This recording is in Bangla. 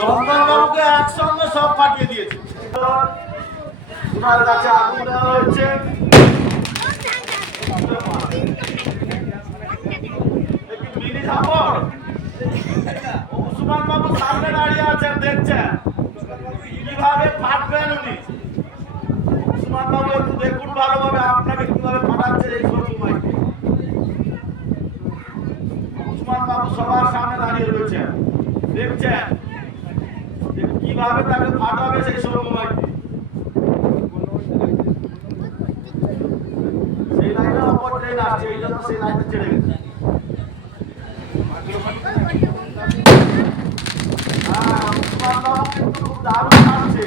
চন্দনবাবুকে একসঙ্গে সব পাঠিয়ে দিয়েছে। ওনার কাছে আগুন দেওয়া হয়েছে। মিনি ঝাপড় উসমান বাবু সামনে দাঁড়িয়ে আছেন, দেখছেন কিভাবে ফাটবেন উনি। উসমান বাবু একটু দেখুন ভালোভাবে আপনাকে কিভাবে ফাটাচ্ছে এই সময়। উসমান বাবু সবার সামনে দাঁড়িয়ে রয়েছেন, দেখছেন কিভাবে তাকে ফাটাবে সেই সময়। সেই লাইনে অপর ট্রেন আসছে, এই জন্য সেই লাইনে ছেড়ে গেছে। উসমান বাবু কিন্তু খুব দারুণ আসছে।